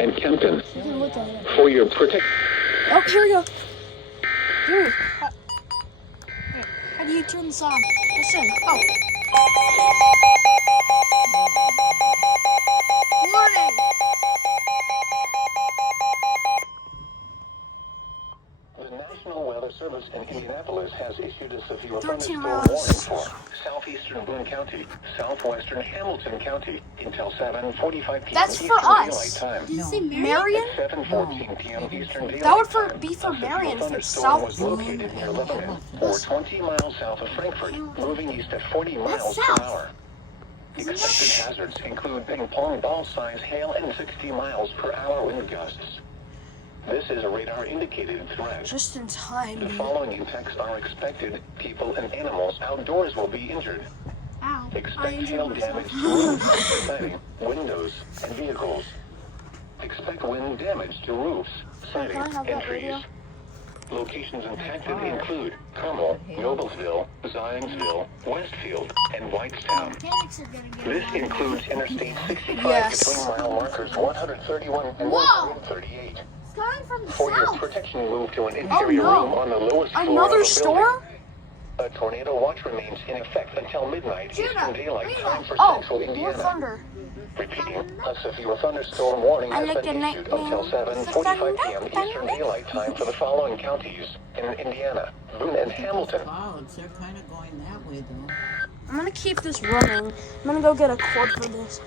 and Kempton. You can look at it. For your protection. Oh, here we go. Here. How do you turn this on? Listen. Oh. Warning. The National Weather Service in Indianapolis has issued a severe 13 thunderstorm miles. warning for southeastern Boone County, southwestern Hamilton County until 7:45 p.m. That's for Eastern Daylight us. Time. Did you say Marion? At 7:14 p.m. Eastern Daylight That would Time, be for a severe Marion if it's thunderstorm was south. located near Lebanon, or 20 miles south of Frankfort, moving east at 40 miles per south. hour. Expected hazards include ping pong ball size hail and 60 miles per hour wind gusts. This is a radar indicated threat. Just in time. The Dude. following impacts are expected. People and animals outdoors will be injured. Ow. I Expect injured hail myself. damage to roofs, siding, windows, and vehicles. Expect wind damage to roofs, siding, Can I have and that trees. radio? Locations impacted include Carmel, Noblesville, Zionsville, Westfield, and Whitestown. Mechanics are gonna get This on. includes Interstate 65 Yes. between mile markers 131 and Whoa! 138. It's coming from the For your south. protection, move to an interior no. room on the lowest floor of Another a building. storm? A tornado watch remains in effect until midnight Eastern Daylight Time for Oh, central more Indiana. thunder. Repeating, a severe thunderstorm warning I has like been the issued nickname until 7:45 p.m. Eastern Daylight Time for the following counties in Indiana: Boone and Hamilton. Clouds, they're kind of going that way though. I'm gonna keep this running. I'm gonna go get a cord for this.